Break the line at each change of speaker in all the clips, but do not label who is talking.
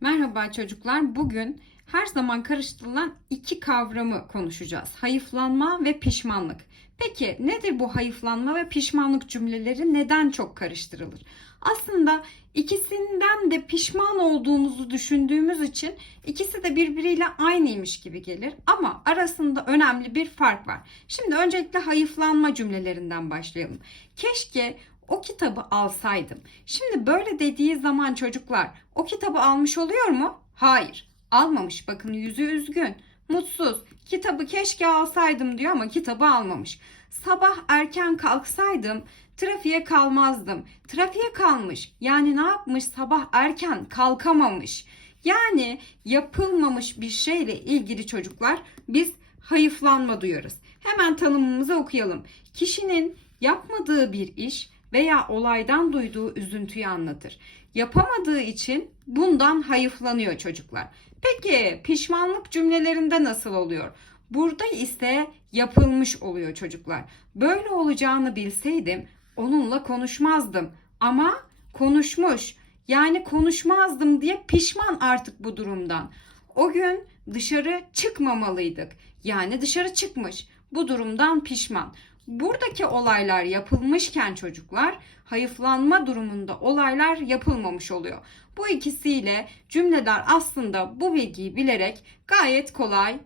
Merhaba çocuklar. Bugün her zaman karıştırılan iki kavramı konuşacağız. Hayıflanma ve pişmanlık. Peki nedir bu hayıflanma ve pişmanlık cümleleri neden çok karıştırılır? Aslında ikisinden de pişman olduğumuzu düşündüğümüz için ikisi de birbiriyle aynıymış gibi gelir ama arasında önemli bir fark var. Şimdi öncelikle hayıflanma cümlelerinden başlayalım. Keşke o kitabı alsaydım. Şimdi böyle dediği zaman çocuklar o kitabı almış oluyor mu? Hayır. Almamış. Bakın yüzü üzgün, mutsuz. Kitabı keşke alsaydım diyor ama kitabı almamış. Sabah erken kalksaydım trafiğe kalmazdım. Trafiğe kalmış. Yani ne yapmış? Sabah erken kalkamamış. Yani yapılmamış bir şeyle ilgili çocuklar biz hayıflanma duyuyoruz. Hemen tanımımızı okuyalım. Kişinin yapmadığı bir iş veya olaydan duyduğu üzüntüyü anlatır. Yapamadığı için bundan hayıflanıyor çocuklar. Peki pişmanlık cümlelerinde nasıl oluyor? Burada ise yapılmış oluyor çocuklar. Böyle olacağını bilseydim onunla konuşmazdım. Ama konuşmuş. Yani konuşmazdım diye pişman artık bu durumdan. O gün dışarı çıkmamalıydık. Yani dışarı çıkmış. Bu durumdan pişman. Buradaki olaylar yapılmışken çocuklar hayıflanma durumunda olaylar yapılmamış oluyor. Bu ikisiyle cümleler aslında bu bilgiyi bilerek gayet kolay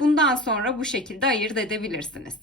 bundan sonra bu şekilde ayırt edebilirsiniz.